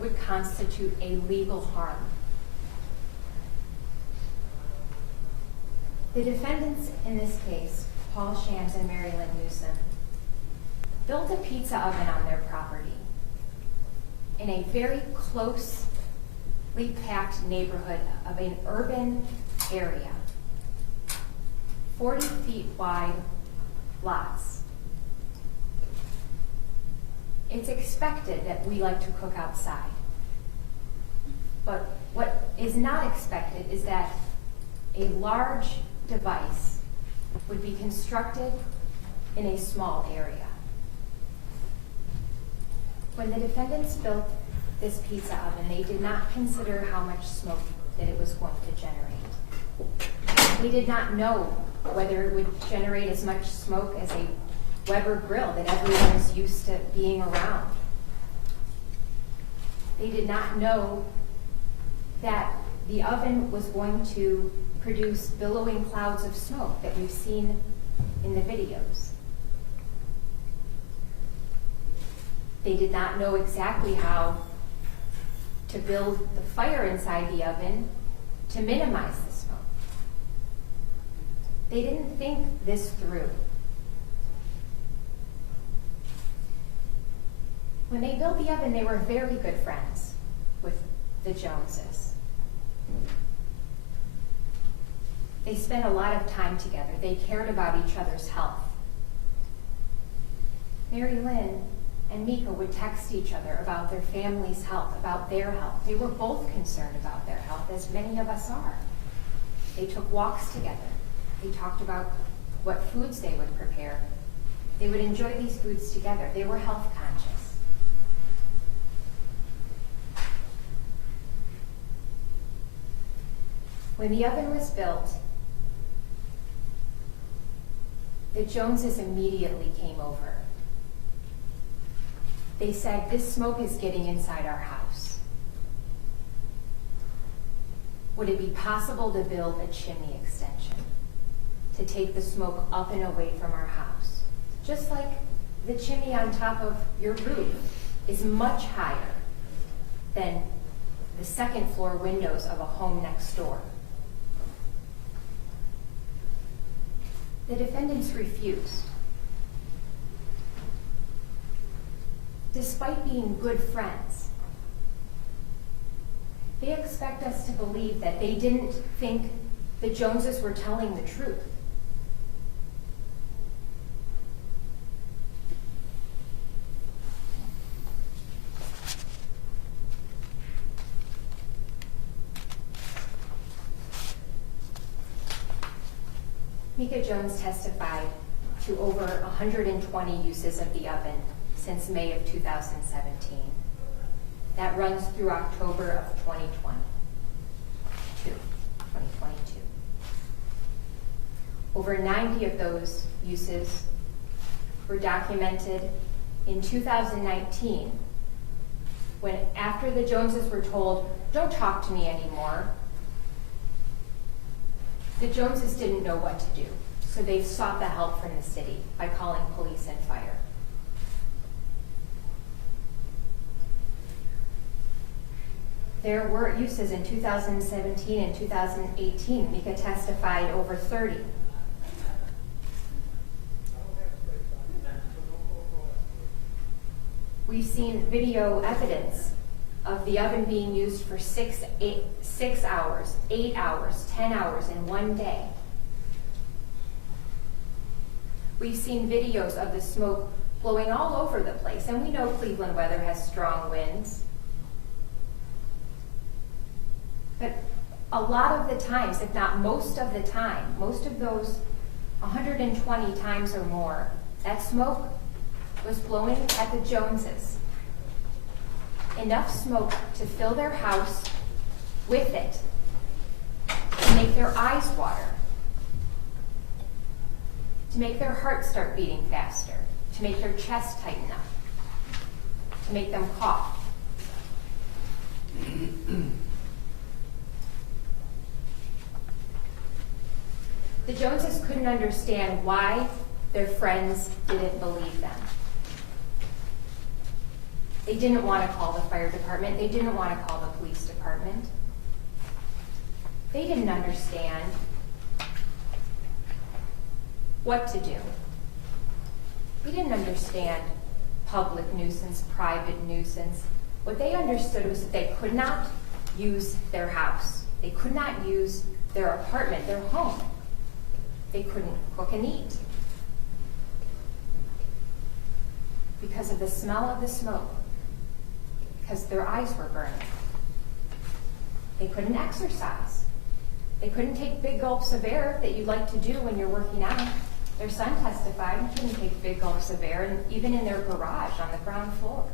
would constitute a legal harm. The defendants in this case, Paul Shams and Mary Lynn Newsom, built a pizza oven on their property in a very closely packed neighborhood of an urban area. 40 feet wide lots. It's expected that we like to cook outside. But what is not expected is that a large device would be constructed in a small area. When the defendants built this pizza oven, they did not consider how much smoke that it was going to generate. They did not know whether it would generate as much smoke as a Weber grill that everyone is used to being around. They did not know that the oven was going to produce billowing clouds of smoke that we've seen in the videos. They did not know exactly how to build the fire inside the oven to minimize the smoke. They didn't think this through. When they built the oven, they were very good friends with the Joneses. They spent a lot of time together. They cared about each other's health. Mary Lynn and Mika would text each other about their family's health, about their health. They were both concerned about their health, as many of us are. They took walks together. They talked about what foods they would prepare. They would enjoy these foods together. They were health conscious. When the oven was built, the Joneses immediately came over. They said, "This smoke is getting inside our house. Would it be possible to build a chimney extension to take the smoke up and away from our house? Just like the chimney on top of your roof is much higher than the second floor windows of a home next door." The defendants refused. Despite being good friends, they expect us to believe that they didn't think the Joneses were telling the truth. Mika Jones testified to over 120 uses of the oven since May of 2017. That runs through October of 2022. Over 90 of those uses were documented in 2019, when after the Joneses were told, "Don't talk to me anymore," the Joneses didn't know what to do, so they sought the help from the city by calling police and fire. There were uses in 2017 and 2018. Mika testified over 30. We've seen video evidence of the oven being used for 6 hours, 8 hours, 10 hours in one day. We've seen videos of the smoke blowing all over the place, and we know Cleveland weather has strong winds. But a lot of the times, if not most of the time, most of those 120 times or more, that smoke was blowing at the Joneses. Enough smoke to fill their house with it, to make their eyes water, to make their heart start beating faster, to make their chest tighten up, to make them cough. The Joneses couldn't understand why their friends didn't believe them. They didn't want to call the fire department. They didn't want to call the police department. They didn't understand what to do. They didn't understand public nuisance, private nuisance. What they understood was that they could not use their house. They could not use their apartment, their home. They couldn't cook and eat because of the smell of the smoke, because their eyes were burning. They couldn't exercise. They couldn't take big gulps of air that you like to do when you're working out. Their son testified he couldn't take big gulps of air, and even in their garage on the ground floor.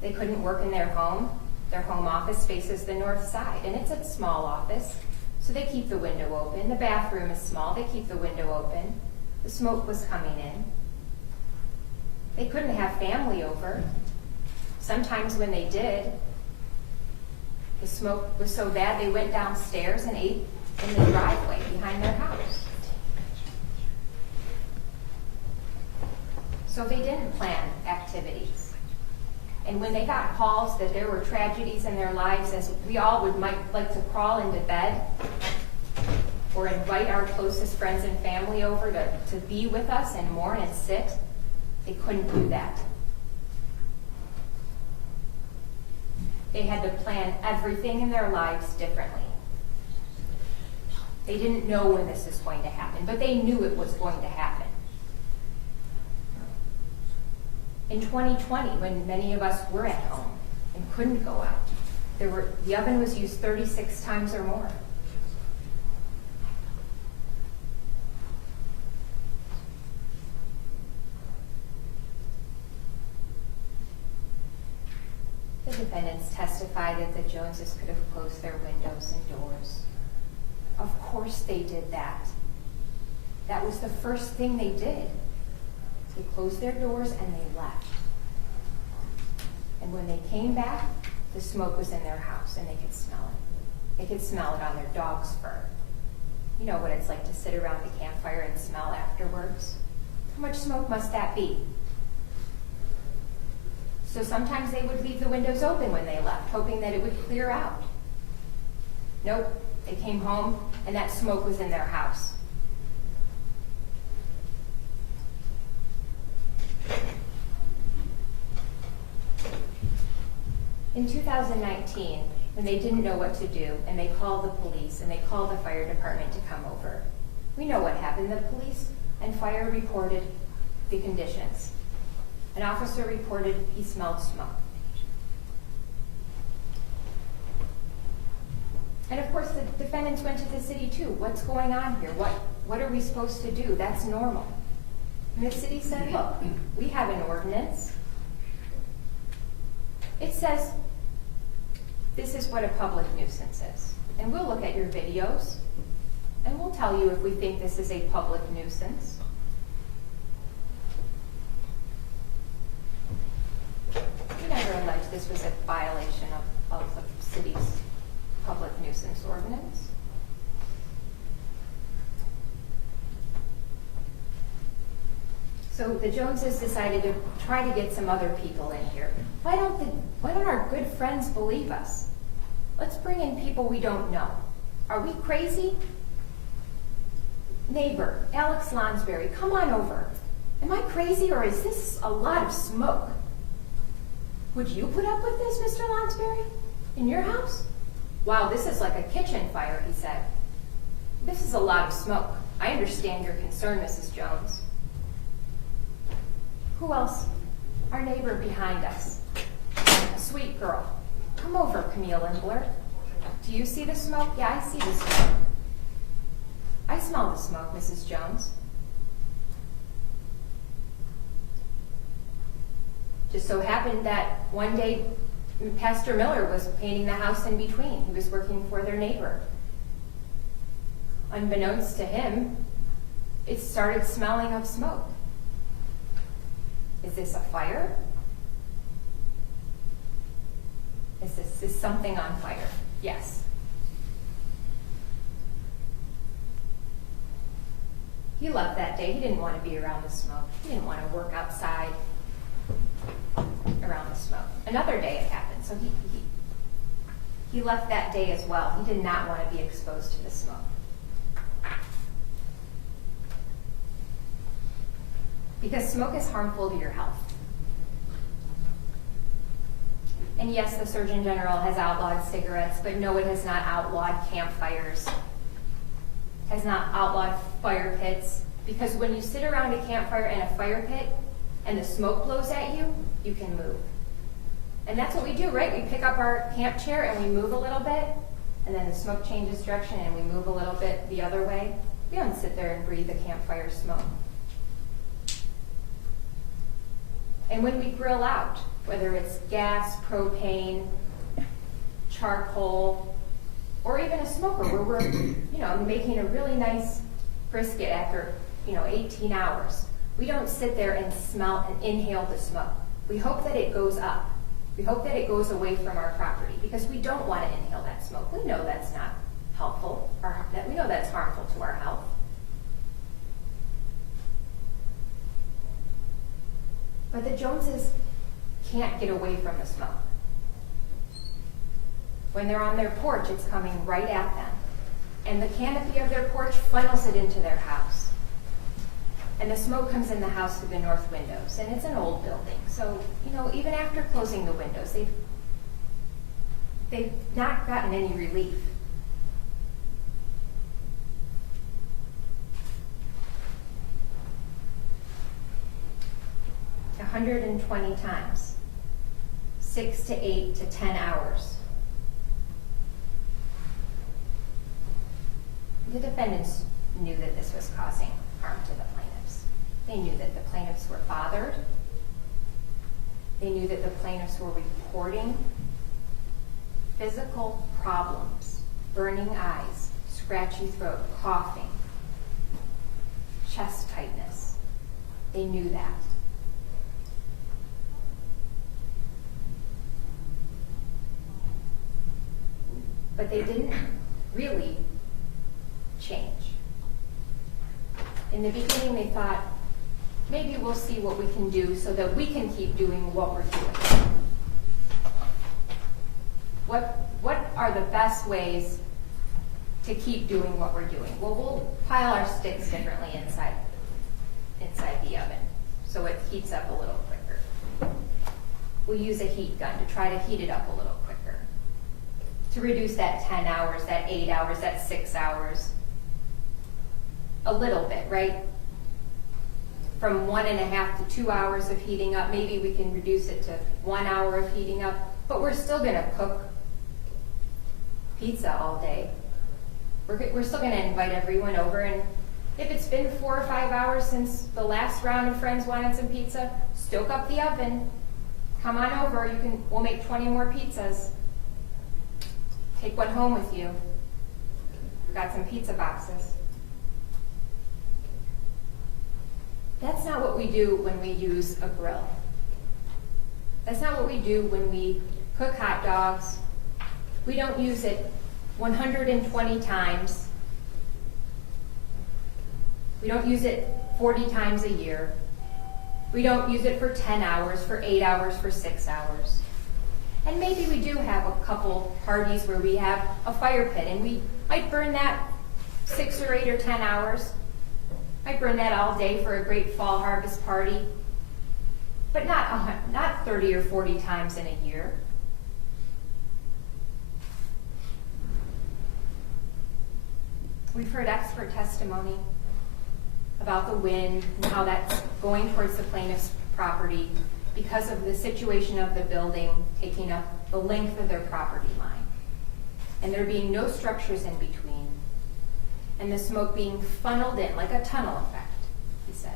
They couldn't work in their home. Their home office faces the north side, and it's a small office, so they keep the window open. The bathroom is small. They keep the window open. The smoke was coming in. They couldn't have family over. Sometimes when they did, the smoke was so bad they went downstairs and ate in the driveway behind their house. So they didn't plan activities. And when they got calls that there were tragedies in their lives, as we all might like to crawl into bed or invite our closest friends and family over to be with us and mourn and sit, they couldn't do that. They had to plan everything in their lives differently. They didn't know when this was going to happen, but they knew it was going to happen. In 2020, when many of us were at home and couldn't go out, the oven was used 36 times or more. The defendants testified that the Joneses could have closed their windows and doors. Of course they did that. That was the first thing they did. They closed their doors and they left. And when they came back, the smoke was in their house and they could smell it. They could smell it on their dog's fur. You know what it's like to sit around the campfire and smell afterwards. How much smoke must that be? So sometimes they would leave the windows open when they left, hoping that it would clear out. Nope, they came home and that smoke was in their house. In 2019, when they didn't know what to do and they called the police and they called the fire department to come over, we know what happened. The police and fire reported the conditions. An officer reported he smelled smoke. And of course, the defendants went to the city too. What's going on here? What are we supposed to do? That's normal. And the city said, look, we have an ordinance. It says this is what a public nuisance is. And we'll look at your videos and we'll tell you if we think this is a public nuisance. We never alleged this was a violation of the city's public nuisance ordinance. So the Joneses decided to try to get some other people in here. Why don't our good friends believe us? Let's bring in people we don't know. Are we crazy? Neighbor, Alex Lonsberry, come on over. Am I crazy or is this a lot of smoke? Would you put up with this, Mr. Lonsberry? In your house? Wow, this is like a kitchen fire, he said. This is a lot of smoke. I understand your concern, Mrs. Jones. Who else? Our neighbor behind us. A sweet girl. Come over, Camille Lindler. Do you see the smoke? Yeah, I see the smoke. I smell the smoke, Mrs. Jones. Just so happened that one day Pastor Miller was painting the house in between. He was working for their neighbor. Unbeknownst to him, it started smelling of smoke. Is this a fire? Is something on fire? Yes. He left that day. He didn't want to be around the smoke. He didn't want to work outside around the smoke. Another day it happened, so he left that day as well. He did not want to be exposed to the smoke. Because smoke is harmful to your health. And yes, the Surgeon General has outlawed cigarettes, but no, it has not outlawed campfires, has not outlawed fire pits, because when you sit around a campfire in a fire pit and the smoke blows at you, you can move. And that's what we do, right? We pick up our camp chair and we move a little bit, and then the smoke changes direction and we move a little bit the other way. We don't sit there and breathe the campfire smoke. And when we grill out, whether it's gas, propane, charcoal, or even a smoker where we're, making a really nice brisket after, 18 hours, we don't sit there and smell and inhale the smoke. We hope that it goes up. We hope that it goes away from our property because we don't want to inhale that smoke. We know that's not helpful, or that we know that's harmful to our health. But the Joneses can't get away from the smoke. When they're on their porch, it's coming right at them. And the canopy of their porch funnels it into their house. And the smoke comes in the house through the north windows. And it's an old building. So, even after closing the windows, they've not gotten any relief. – 120 times, 6 to 8 to 10 hours. The defendants knew that this was causing harm to the plaintiffs. They knew that the plaintiffs were bothered. They knew that the plaintiffs were reporting physical problems, burning eyes, scratchy throat, coughing, chest tightness. They knew that. But they didn't really change. In the beginning, they thought, maybe we'll see what we can do so that we can keep doing what we're doing. What are the best ways to keep doing what we're doing? Well, we'll pile our sticks differently inside the oven so it heats up a little quicker. We'll use a heat gun to try to heat it up a little quicker, to reduce that 10 hours, that 8 hours, that 6 hours, a little bit, right? From 1.5 to 2 hours of heating up, maybe we can reduce it to 1 hour of heating up, but we're still gonna cook pizza all day. We're still gonna invite everyone over, and if it's been 4 or 5 hours since the last round of friends wanted some pizza, stoke up the oven, come on over, we'll make 20 more pizzas. Take one home with you. We've got some pizza boxes. That's not what we do when we use a grill. That's not what we do when we cook hot dogs. We don't use it 120 times. We don't use it 40 times a year. We don't use it for 10 hours, for 8 hours, for 6 hours. And maybe we do have a couple parties where we have a fire pit and we might burn that 6 or 8 or 10 hours. Might burn that all day for a great fall harvest party, but not 30 or 40 times in a year. We've heard expert testimony about the wind and how that's going towards the plaintiff's property because of the situation of the building taking up the length of their property line, and there being no structures in between, and the smoke being funneled in like a tunnel effect, he said.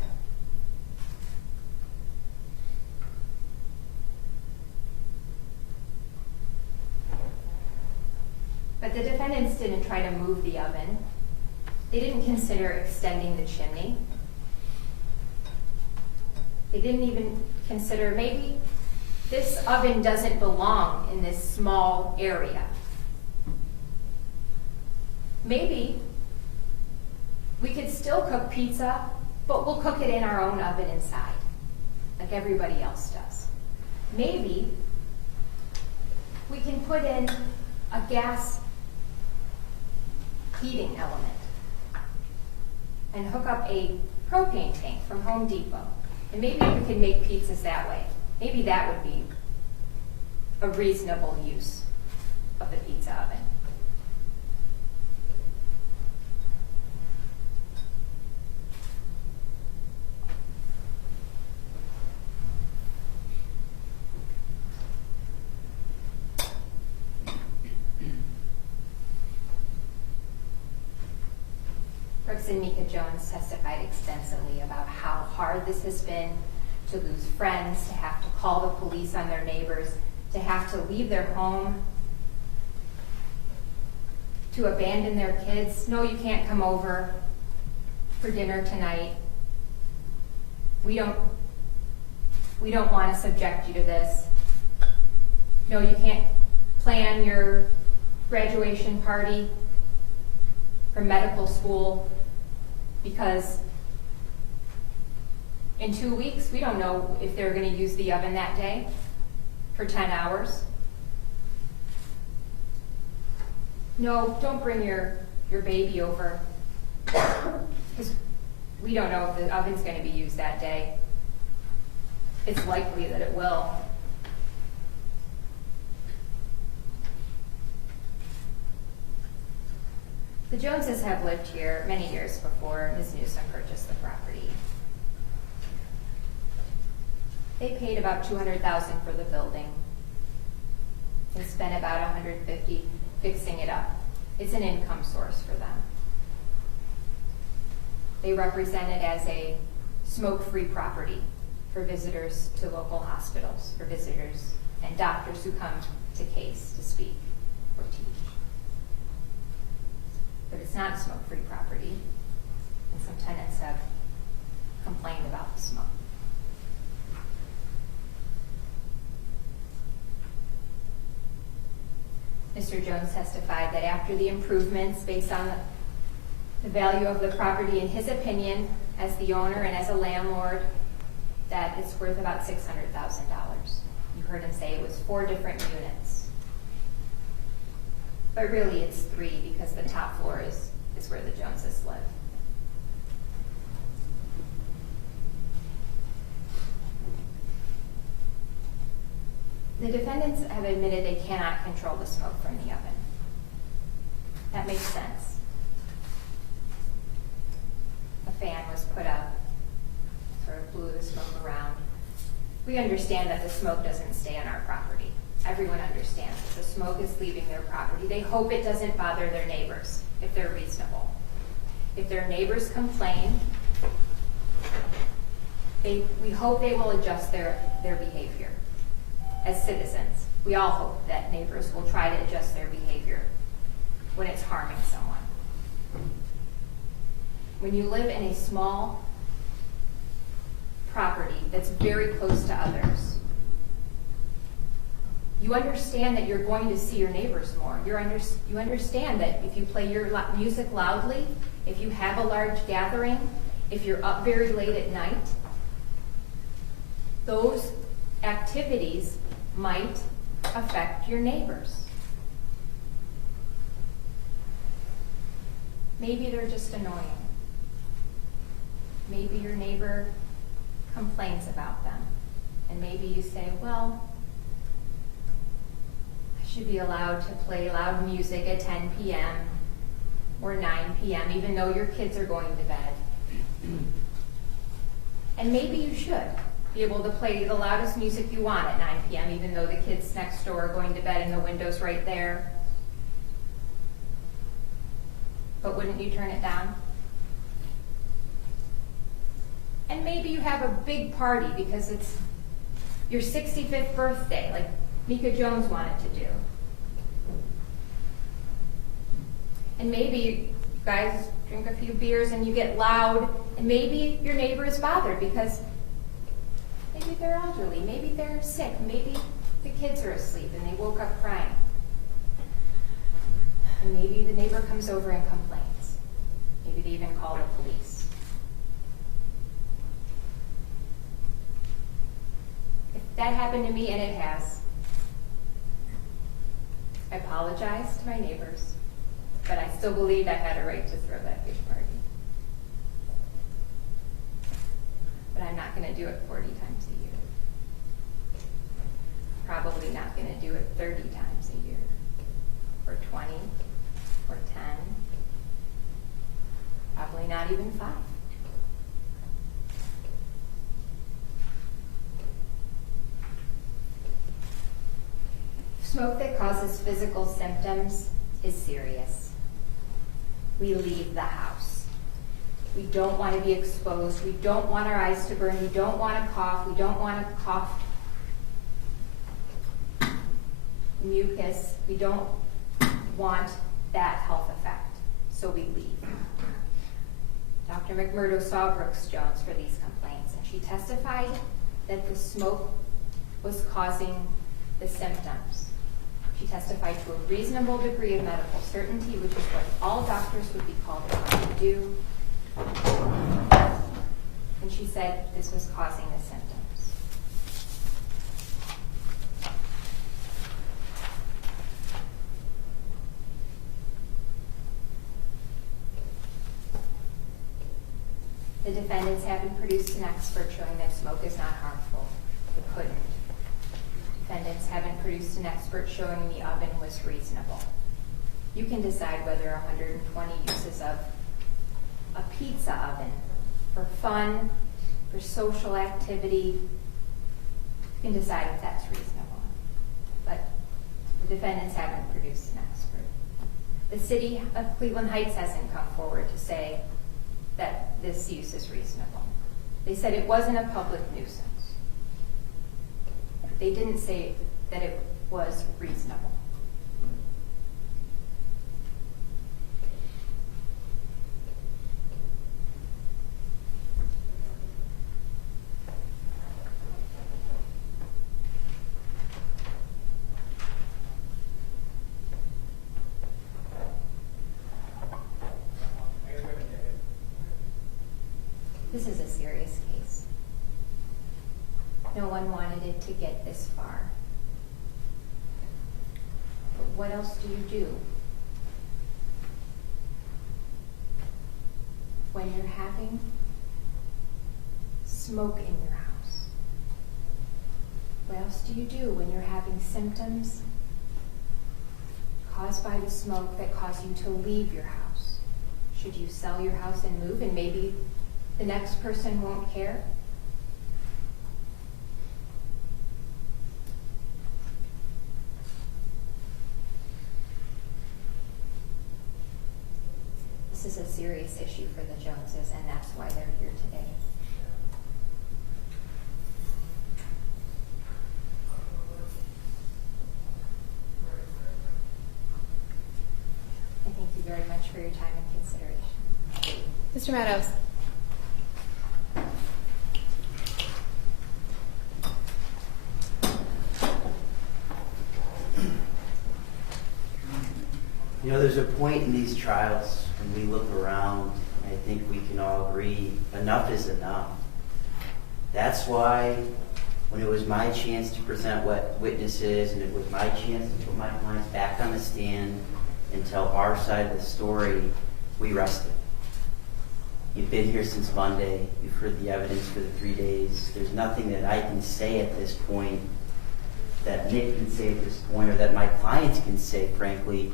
But the defendants didn't try to move the oven. They didn't consider extending the chimney. They didn't even consider maybe this oven doesn't belong in this small area. Maybe We could still cook pizza, but we'll cook it in our own oven inside, like everybody else does. Maybe we can put in a gas heating element and hook up a propane tank from Home Depot. And maybe we can make pizzas that way. Maybe that would be a reasonable use of the pizza oven. Brooks and Mika Jones testified extensively about how hard this has been to lose friends, to have to call the police on their neighbors, to have to leave their home, to abandon their kids. No, you can't come over for dinner tonight. We don't want to subject you to this. No, you can't plan your graduation party or medical school because in 2 weeks, we don't know if they're going to use the oven that day for 10 hours. No, don't bring your baby over because we don't know if the oven's going to be used that day. It's likely that it will. The Joneses have lived here many years before Ms. Newsom purchased the property. They paid about $200,000 for the building. They spent about $150,000 fixing it up. It's an income source for them. They represent it as a smoke-free property for visitors to local hospitals, for visitors and doctors who come to case to speak or teach. But it's not a smoke-free property, and some tenants have complained about the smoke. Mr. Jones testified that after the improvements, based on the value of the property, in his opinion, as the owner and as a landlord, that it's worth about $600,000. You heard him say it was 4 different units. But really it's 3 because the top floor is where the Joneses live. The defendants have admitted they cannot control the smoke from the oven. That makes sense. A fan was put up, sort of blew the smoke around. We understand that the smoke doesn't stay on our property. Everyone understands that the smoke is leaving their property. They hope it doesn't bother their neighbors, if they're reasonable. If their neighbors complain, we hope they will adjust their behavior. As citizens, we all hope that neighbors will try to adjust their behavior when it's harming someone. When you live in a small property that's very close to others, you understand that you're going to see your neighbors more. You understand that if you play your music loudly, if you have a large gathering, if you're up very late at night, those activities might affect your neighbors. Maybe they're just annoying. Maybe your neighbor complains about them. And maybe you say, well, I should be allowed to play loud music at 10 p.m. or 9 p.m. even though your kids are going to bed. And maybe you should be able to play the loudest music you want at 9 p.m. even though the kids next door are going to bed and the window's right there. But wouldn't you turn it down? And maybe you have a big party because it's your 65th birthday, like Mika Jones wanted to do. And maybe you guys drink a few beers and you get loud, and maybe your neighbor is bothered because maybe they're elderly, maybe they're sick, maybe the kids are asleep and they woke up crying. And maybe the neighbor comes over and complains. Maybe they even call the police. If that happened to me, and it has, I apologize to my neighbors, but I still believed I had a right to throw that big party. But I'm not going to do it 40 times a year. Probably not going to do it 30 times a year, or 20, or 10, probably not even 5. Smoke that causes physical symptoms is serious. We leave the house. We don't want to be exposed. We don't want our eyes to burn. We don't want to cough. We don't want to cough mucus. We don't want that health effect. So we leave. Dr. McMurdo saw Brooks Jones for these complaints, and she testified that the smoke was causing the symptoms. She testified to a reasonable degree of medical certainty, which is what all doctors would be called upon to do. And she said this was causing the symptoms. The defendants haven't produced an expert showing that smoke is not harmful. They couldn't. Defendants haven't produced an expert showing the oven was reasonable. You can decide whether 120 uses of a pizza oven for fun, for social activity, you can decide if that's reasonable. But the defendants haven't produced an expert. The city of Cleveland Heights hasn't come forward to say that this use is reasonable. They said it wasn't a public nuisance. They didn't say that it was reasonable. This is a serious case. No one wanted it to get this far. But what else do you do when you're having smoke in your house? What else do you do when you're having symptoms caused by the smoke that cause you to leave your house? Should you sell your house and move, and maybe the next person won't care? This is a serious issue for the Joneses, and that's why they're here today. I thank you very much for your time and consideration. Mr. Meadows. You know, there's a point in these trials when we look around, and I think we can all agree, enough is enough. That's why when it was my chance to present witnesses, and it was my chance to put my clients back on the stand and tell our side of the story, we rested. You've been here since Monday. You've heard the evidence for the 3 days. There's nothing that I can say at this point, that Nick can say at this point, or that my clients can say, frankly,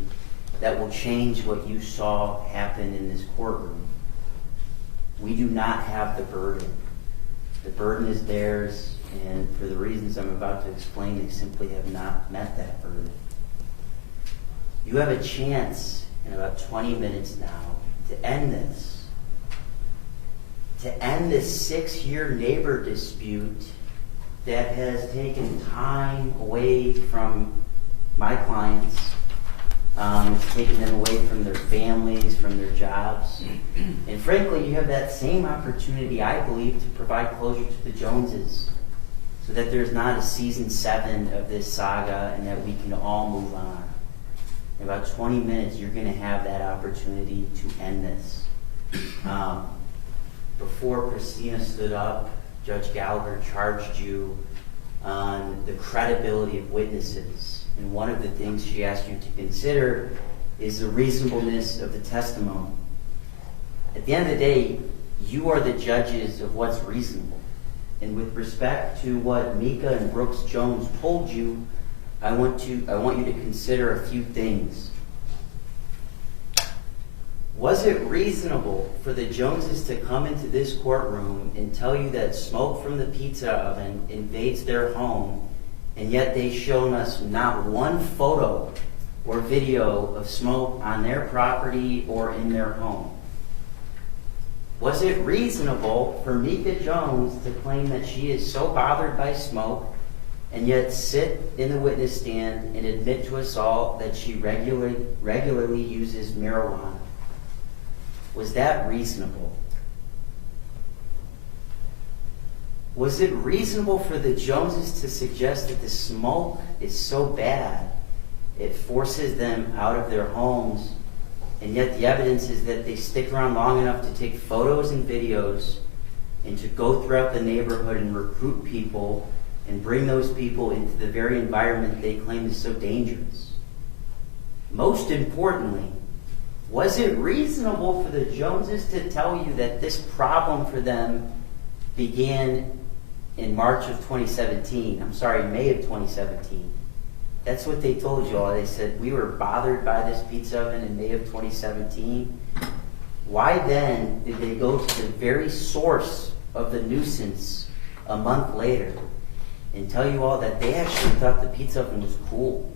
that will change what you saw happen in this courtroom. We do not have the burden. The burden is theirs, and for the reasons I'm about to explain, they simply have not met that burden. You have a chance in about 20 minutes now to end this. To end this 6-year neighbor dispute that has taken time away from my clients. It's taken them away from their families, from their jobs. And frankly, you have that same opportunity, I believe, to provide closure to the Joneses so that there's not a season 7 of this saga and that we can all move on. In about 20 minutes, you're going to have that opportunity to end this. Before Christina stood up, Judge Gallagher charged you on the credibility of witnesses. And one of the things she asked you to consider is the reasonableness of the testimony. At the end of the day, you are the judges of what's reasonable. And with respect to what Mika and Brooks Jones told you, I want you to consider a few things. Was it reasonable for the Joneses to come into this courtroom and tell you that smoke from the pizza oven invades their home, and yet they've shown us not one photo or video of smoke on their property or in their home? Was it reasonable for Mika Jones to claim that she is so bothered by smoke and yet sit in the witness stand and admit to us all that she regularly uses marijuana? Was that reasonable? Was it reasonable for the Joneses to suggest that the smoke is so bad it forces them out of their homes, and yet the evidence is that they stick around long enough to take photos and videos and to go throughout the neighborhood and recruit people and bring those people into the very environment they claim is so dangerous? Most importantly, was it reasonable for the Joneses to tell you that this problem for them began in March of 2017? I'm sorry, May of 2017. That's what they told you all. They said, we were bothered by this pizza oven in May of 2017. Why then did they go to the very source of the nuisance a month later and tell you all that they actually thought the pizza oven was cool?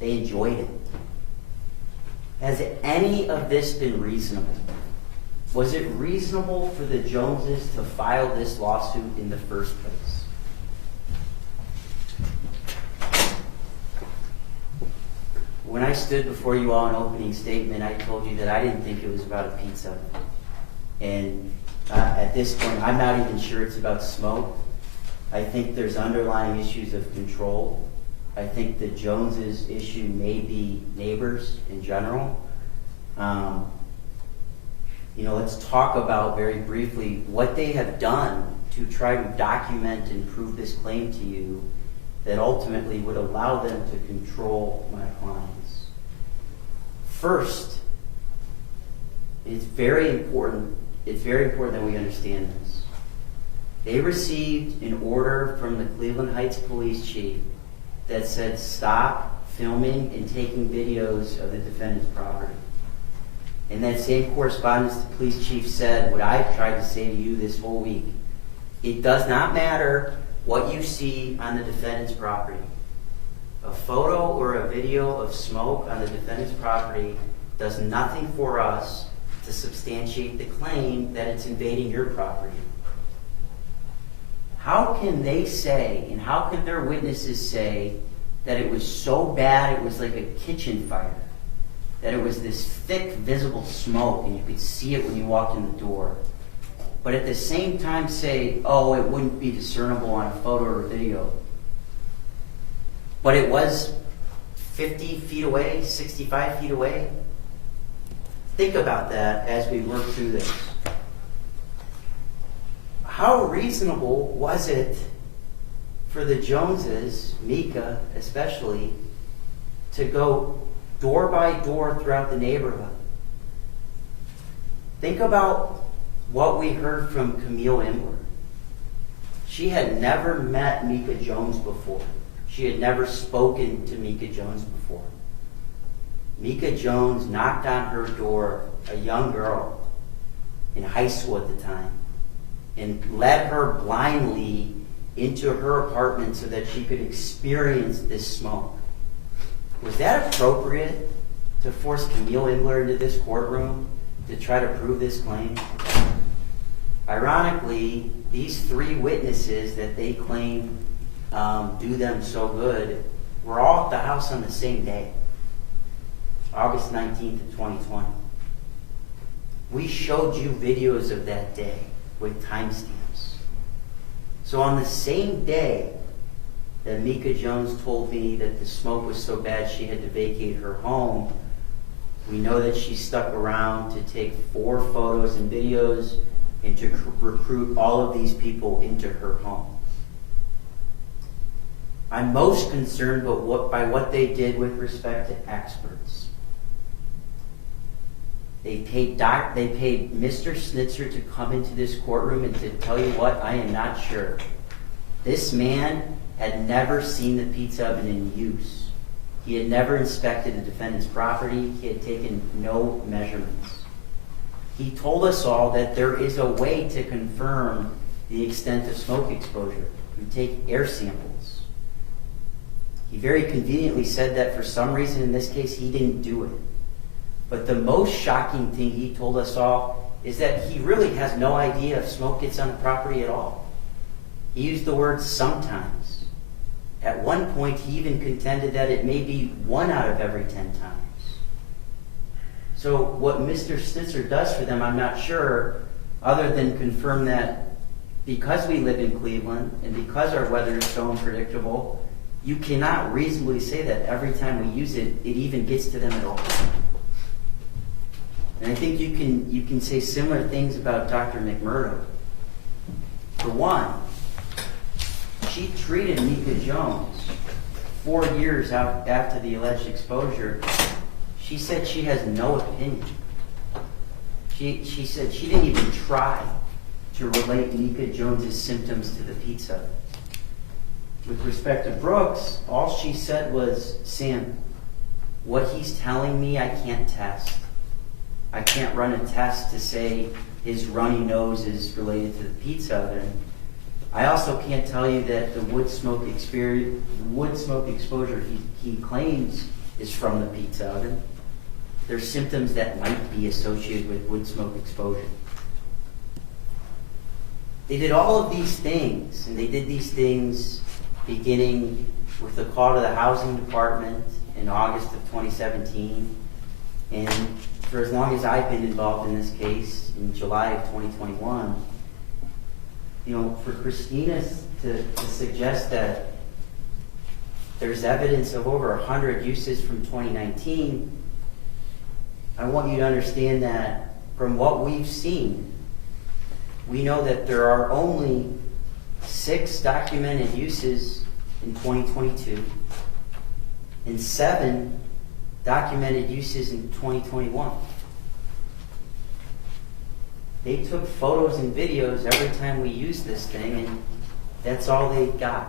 They enjoyed it. Has any of this been reasonable? Was it reasonable for the Joneses to file this lawsuit in the first place? When I stood before you all in opening statement, I told you that I didn't think it was about a pizza. And at this point, I'm not even sure it's about smoke. I think there's underlying issues of control. I think the Joneses' issue may be neighbors in general. Let's talk about very briefly what they have done to try to document and prove this claim to you that ultimately would allow them to control my clients. First, it's very important that we understand this. They received an order from the Cleveland Heights police chief that said stop filming and taking videos of the defendant's property. In that same correspondence, the police chief said what I've tried to say to you this whole week. It does not matter what you see on the defendant's property. A photo or a video of smoke on the defendant's property does nothing for us to substantiate the claim that it's invading your property. How can they say, and how can their witnesses say, that it was so bad it was like a kitchen fire? That it was this thick, visible smoke, and you could see it when you walked in the door. But at the same time say, oh, it wouldn't be discernible on a photo or video. But it was 50 feet away, 65 feet away. Think about that as we work through this. How reasonable was it for the Joneses, Mika especially, to go door by door throughout the neighborhood? Think about what we heard from Camille Imler. She had never met Mika Jones before. She had never spoken to Mika Jones before. Mika Jones knocked on her door, a young girl in high school at the time, and led her blindly into her apartment so that she could experience this smoke. Was that appropriate to force Camille Imler into this courtroom to try to prove this claim? Ironically, these three witnesses that they claim do them so good were all at the house on the same day, August 19th of 2020. We showed you videos of that day with timestamps. So on the same day that Mika Jones told me that the smoke was so bad she had to vacate her home, We know that she stuck around to take 4 photos and videos and to recruit all of these people into her home. I'm most concerned by what they did with respect to experts. They paid Mr. Snitzer to come into this courtroom and to tell you what, I am not sure. This man had never seen the pizza oven in use. He had never inspected the defendant's property. He had taken no measurements. He told us all that there is a way to confirm the extent of smoke exposure. You take air samples. He very conveniently said that for some reason in this case he didn't do it. But the most shocking thing he told us all is that he really has no idea if smoke gets on the property at all. He used the word sometimes. At one point, he even contended that it may be 1 out of every 10 times. So what Mr. Snitzer does for them, I'm not sure, other than confirm that because we live in Cleveland and because our weather is so unpredictable, you cannot reasonably say that every time we use it, it even gets to them at all. And I think you can say similar things about Dr. McMurdo. For one, she treated Nika Jones 4 years after the alleged exposure. She said she has no opinion. She said she didn't even try to relate Nika Jones's symptoms to the pizza. With respect to Brooks, all she said was, Sam, what he's telling me I can't test. I can't run a test to say his runny nose is related to the pizza oven. I also can't tell you that the wood smoke exposure he claims is from the pizza oven. There's symptoms that might be associated with wood smoke exposure. They did all of these things, and they did these things beginning with the call to the housing department in August of 2017, and for as long as I've been involved in this case, in July of 2021, for Christina to suggest that there's evidence of over 100 uses from 2019, I want you to understand that from what we've seen, we know that there are only 6 documented uses in 2022 and 7 documented uses in 2021. They took photos and videos every time we used this thing, and that's all they got.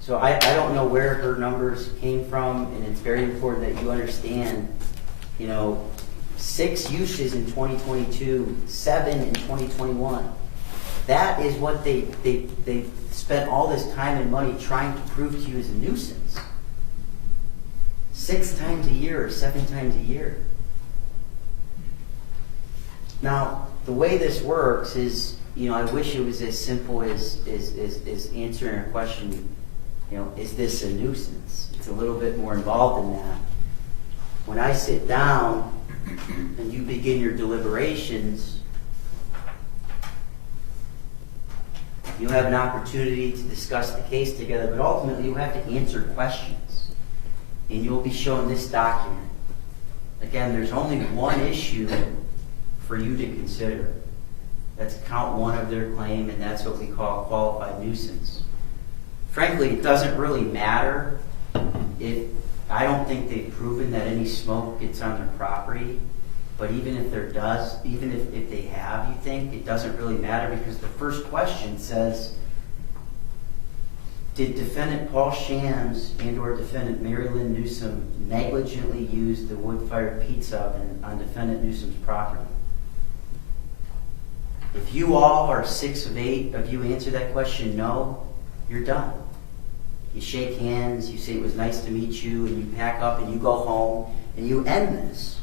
So I don't know where her numbers came from, and it's very important that you understand, 6 uses in 2022, 7 in 2021. That is what they spent all this time and money trying to prove to you as a nuisance. 6 times a year or 7 times a year. Now, the way this works is, I wish it was as simple as answering a question, is this a nuisance? It's a little bit more involved than that. When I sit down and you begin your deliberations, you have an opportunity to discuss the case together, but ultimately you have to answer questions. And you'll be shown this document. Again, there's only one issue for you to consider. That's count 1 of their claim, and that's what we call qualified nuisance. Frankly, it doesn't really matter if I don't think they've proven that any smoke gets on their property, but even if there does, even if they have, you think, it doesn't really matter because the first question says, did defendant Paul Shams and or defendant Mary Lynn Newsom negligently use the wood-fired pizza oven on defendant Newsom's property? If you all, or 6 of 8 of you, answer that question no, you're done. You shake hands, you say it was nice to meet you, and you pack up and you go home, and you end this.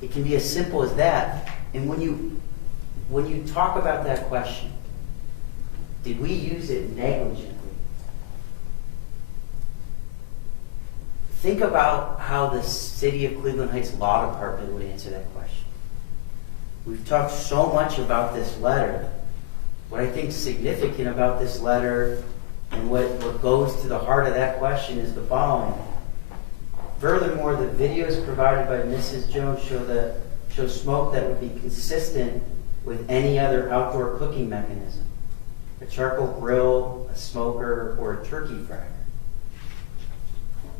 It can be as simple as that. And when you talk about that question, did we use it negligently? Think about how the City of Cleveland Heights Law Department would answer that question. We've talked so much about this letter. What I think is significant about this letter and what goes to the heart of that question is the following. Furthermore, the videos provided by Mrs. Jones show smoke that would be consistent with any other outdoor cooking mechanism. A charcoal grill, a smoker, or a turkey fryer.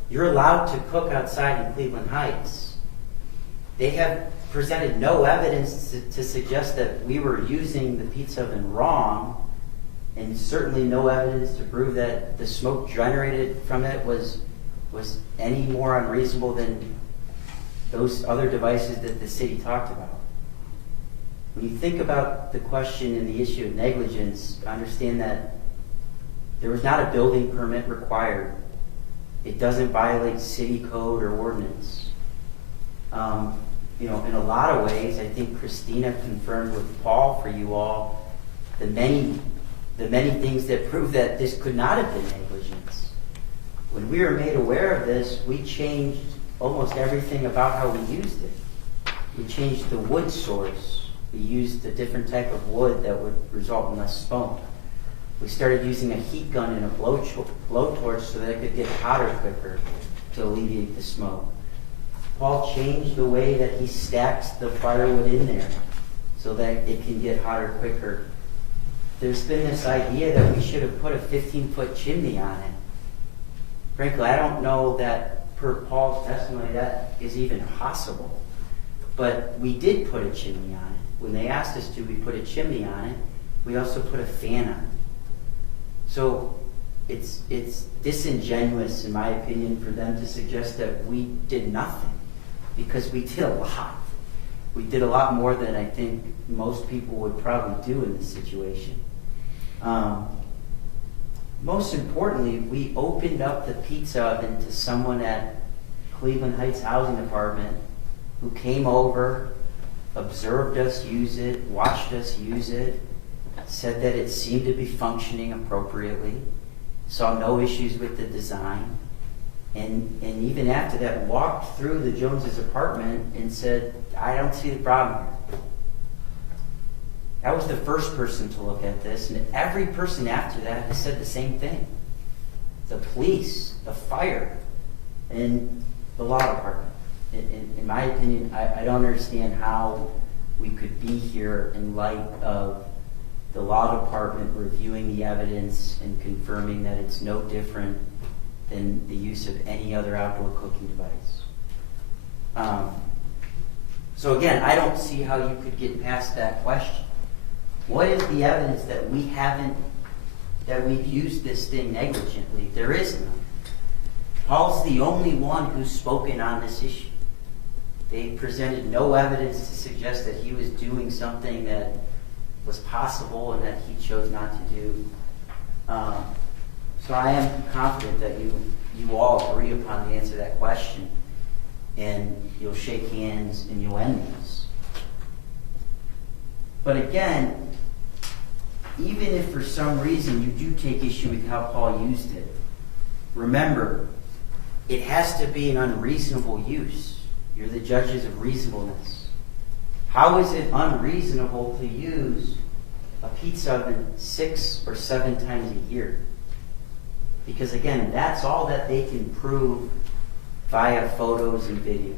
You're allowed to cook outside in Cleveland Heights. They have presented no evidence to suggest that we were using the pizza oven wrong, and certainly no evidence to prove that the smoke generated from it was any more unreasonable than those other devices that the city talked about. When you think about the question and the issue of negligence, understand that there was not a building permit required. It doesn't violate city code or ordinance. In a lot of ways, I think Christina confirmed with Paul for you all the many things that prove that this could not have been negligence. When we were made aware of this, we changed almost everything about how we used it. We changed the wood source. We used a different type of wood that would result in less smoke. We started using a heat gun and a blowtorch so that it could get hotter quicker to alleviate the smoke. Paul changed the way that he stacks the firewood in there so that it can get hotter quicker. There's been this idea that we should have put a 15-foot chimney on it. Frankly, I don't know that per Paul's testimony that is even possible. But we did put a chimney on it. When they asked us to, we put a chimney on it. We also put a fan on it. So it's disingenuous, in my opinion, for them to suggest that we did nothing, because we did a lot. We did a lot more than I think most people would probably do in this situation. Most importantly, we opened up the pizza oven to someone at Cleveland Heights Housing Department who came over, observed us use it, watched us use it, said that it seemed to be functioning appropriately, saw no issues with the design, and even after that walked through the Joneses' apartment and said, I don't see the problem here. That was the first person to look at this, and every person after that has said the same thing. The police, the fire, and the law department. In my opinion, I don't understand how we could be here in light of the law department reviewing the evidence and confirming that it's no different than the use of any other outdoor cooking device. So again, I don't see how you could get past that question. What is the evidence that we've used this thing negligently? There is none. Paul's the only one who's spoken on this issue. They presented no evidence to suggest that he was doing something that was possible and that he chose not to do. So I am confident that you all agree upon the answer to that question, and you'll shake hands and you'll end this. But again, even if for some reason you do take issue with how Paul used it, remember, it has to be an unreasonable use. You're the judges of reasonableness. How is it unreasonable to use a pizza oven 6 or 7 times a year? Because again, that's all that they can prove via photos and videos.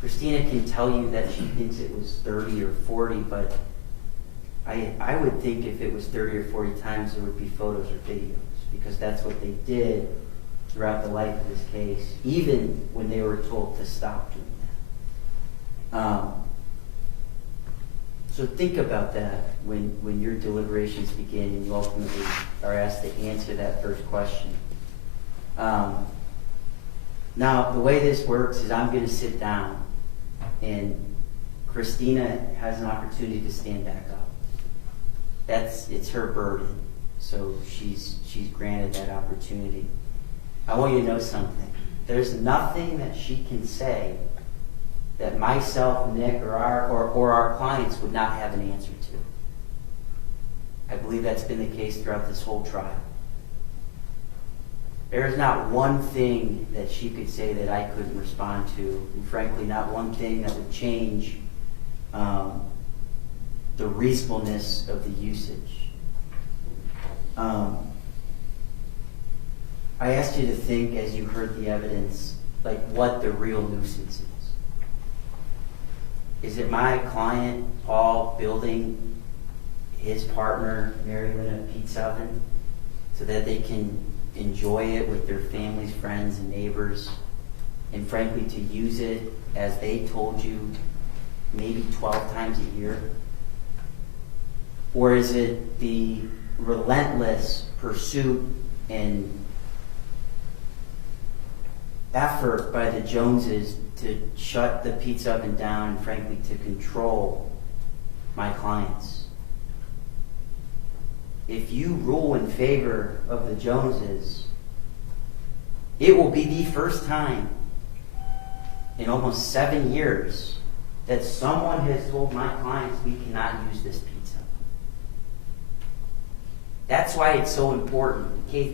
Christina can tell you that she thinks it was 30 or 40, but I would think if it was 30 or 40 times, there would be photos or videos, because that's what they did throughout the life of this case, even when they were told to stop doing that. So think about that when your deliberations begin and you ultimately are asked to answer that first question. Now, the way this works is I'm going to sit down, and Christina has an opportunity to stand back up. It's her burden, so she's granted that opportunity. I want you to know something. There's nothing that she can say that myself, Nick, or our clients would not have an answer to. I believe that's been the case throughout this whole trial. There is not one thing that she could say that I couldn't respond to, and frankly, not one thing that would change the reasonableness of the usage. I asked you to think as you heard the evidence, like what the real nuisance is. Is it my client, Paul, building his partner, Mary Lynn, a pizza oven so that they can enjoy it with their families, friends, and neighbors, and frankly to use it, as they told you, maybe 12 times a year? Or is it the relentless pursuit and effort by the Joneses to shut the pizza oven down and frankly to control my clients? If you rule in favor of the Joneses, it will be the first time in almost 7 years that someone has told my clients we cannot use this pizza. That's why it's so important.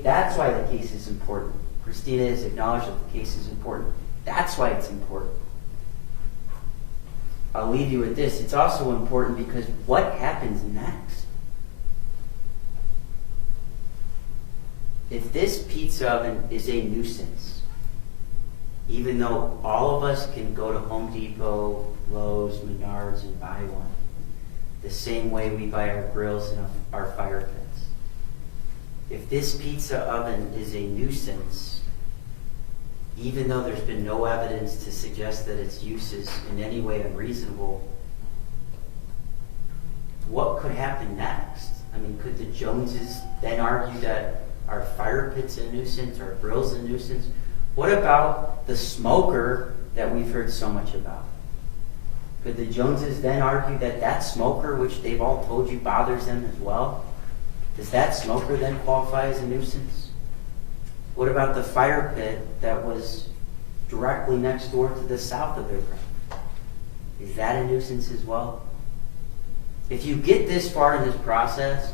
That's why the case is important. Christina has acknowledged that the case is important. That's why it's important. I'll leave you with this. It's also important because what happens next? If this pizza oven is a nuisance, even though all of us can go to Home Depot, Lowe's, Menards, and buy one, the same way we buy our grills and our fire pits. If this pizza oven is a nuisance, even though there's been no evidence to suggest that its use is in any way unreasonable, what could happen next? I mean, could the Joneses then argue that our fire pit's a nuisance, our grill's a nuisance? What about the smoker that we've heard so much about? Could the Joneses then argue that that smoker, which they've all told you bothers them as well, does that smoker then qualify as a nuisance? What about the fire pit that was directly next door to the south of their property? Is that a nuisance as well? If you get this far in this process,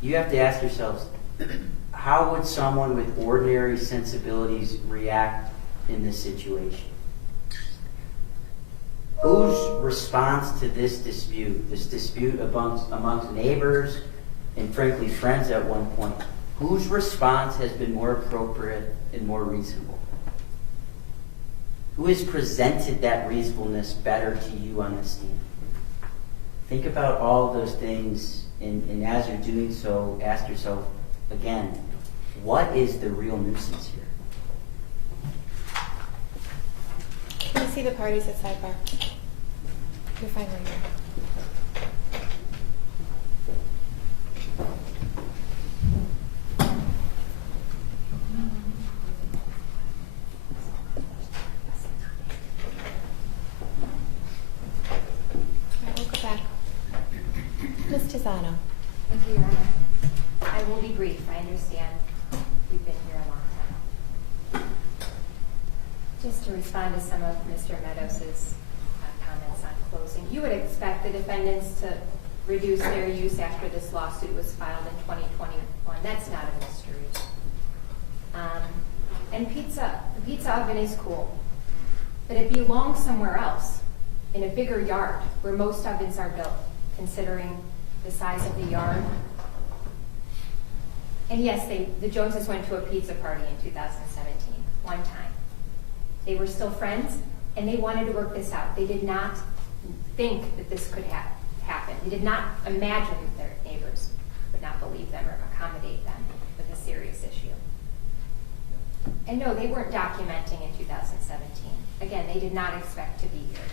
you have to ask yourselves, how would someone with ordinary sensibilities react in this situation? Whose response to this dispute amongst neighbors and frankly friends at one point, whose response has been more appropriate and more reasonable? Who has presented that reasonableness better to you on the stand? Think about all of those things, and as you're doing so, ask yourself again, what is the real nuisance here? Can you see the parties at sidebar? You're finally here. All right, we'll go back. Ms. Tisano. Thank you, Your Honor. I will be brief. I understand you've been here a long time. Just to respond to some of Mr. Meadows' comments on closing, you would expect the defendants to reduce their use after this lawsuit was filed in 2021. That's not a mystery. And the pizza oven is cool, but it belongs somewhere else, in a bigger yard where most ovens are built, considering the size of the yard. And yes, the Joneses went to a pizza party in 2017, one time. They were still friends, and they wanted to work this out. They did not think that this could happen. They did not imagine that their neighbors would not believe them or accommodate them with a serious issue. And no, they weren't documenting in 2017. Again, they did not expect to be here.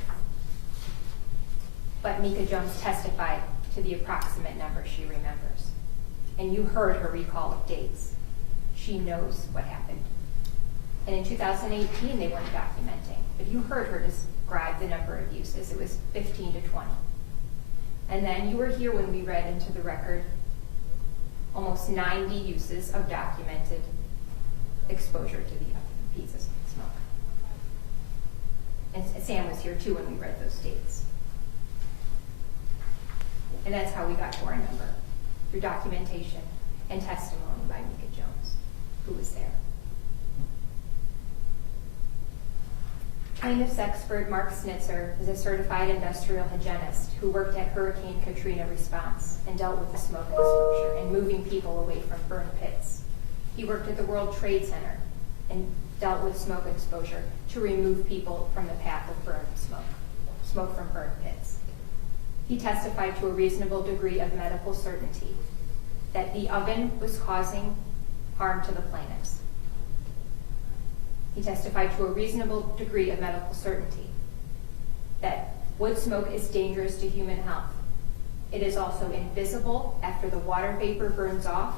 But Mika Jones testified to the approximate number she remembers. And you heard her recall of dates. She knows what happened. And in 2018, they weren't documenting. But you heard her describe the number of uses. It was 15 to 20. And then you were here when we read into the record almost 90 uses of documented exposure to the pizza smoke. And Sam was here too when we read those dates. And that's how we got to our number, through documentation and testimony by Mika Jones, who was there. Plaintiff's expert Mark Snitzer is a certified industrial hygienist who worked at Hurricane Katrina response and dealt with the smoke exposure and moving people away from burn pits. He worked at the World Trade Center and dealt with smoke exposure to remove people from the path of burned smoke from burned pits. He testified to a reasonable degree of medical certainty that the oven was causing harm to the plaintiffs. He testified to a reasonable degree of medical certainty that wood smoke is dangerous to human health. It is also invisible after the water vapor burns off,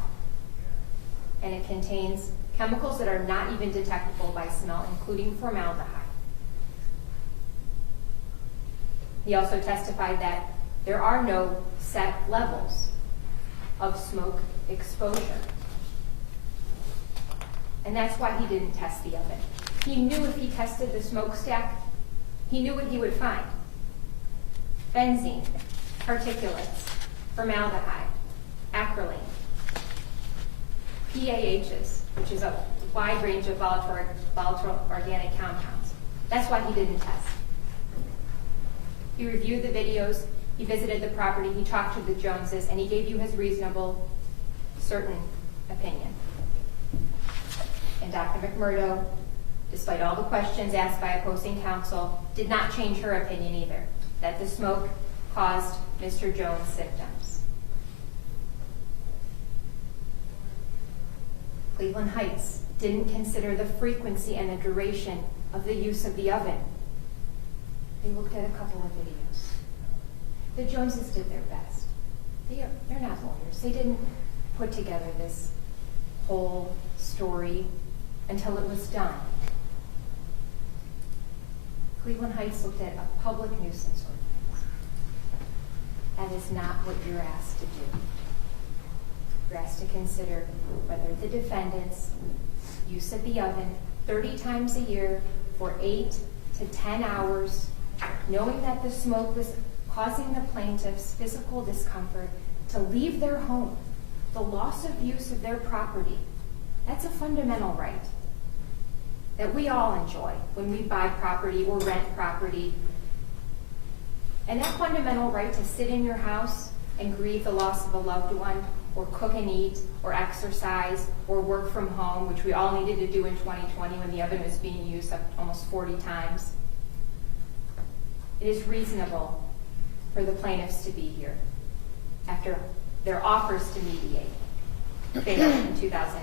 and it contains chemicals that are not even detectable by smell, including formaldehyde. He also testified that there are no set levels of smoke exposure. And that's why he didn't test the oven. He knew if he tested the smokestack, he knew what he would find. Benzene, particulates, formaldehyde, acrolein, PAHs, which is a wide range of volatile organic compounds. That's why he didn't test. He reviewed the videos, he visited the property, he talked to the Joneses, and he gave you his reasonable, certain opinion. And Dr. McMurdo, despite all the questions asked by opposing counsel, did not change her opinion either, that the smoke caused Mr. Jones' symptoms. Cleveland Heights didn't consider the frequency and the duration of the use of the oven. They looked at a couple of videos. The Joneses did their best. They're not lawyers. They didn't put together this whole story until it was done. Cleveland Heights looked at a public nuisance ordinance. That is not what you're asked to do. You're asked to consider whether the defendant's use of the oven 30 times a year for 8 to 10 hours, knowing that the smoke was causing the plaintiffs physical discomfort, to leave their home, the loss of use of their property. That's a fundamental right that we all enjoy when we buy property or rent property. And that fundamental right to sit in your house and grieve the loss of a loved one, or cook and eat, or exercise, or work from home, which we all needed to do in 2020 when the oven was being used up almost 40 times. It is reasonable for the plaintiffs to be here after their offers to mediate failed in 2019.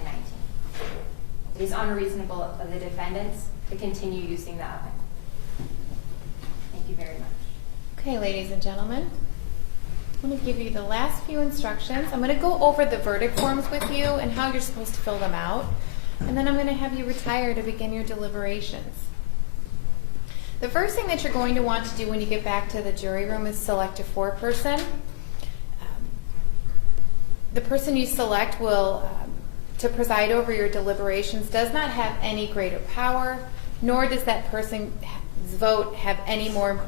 It is unreasonable of the defendants to continue using the oven. Thank you very much. Okay, ladies and gentlemen, I'm going to give you the last few instructions. I'm going to go over the verdict forms with you and how you're supposed to fill them out. And then I'm going to have you retire to begin your deliberations. The first thing that you're going to want to do when you get back to the jury room is select a foreperson. The person you select will, to preside over your deliberations, does not have any greater power, nor does that person's vote have any more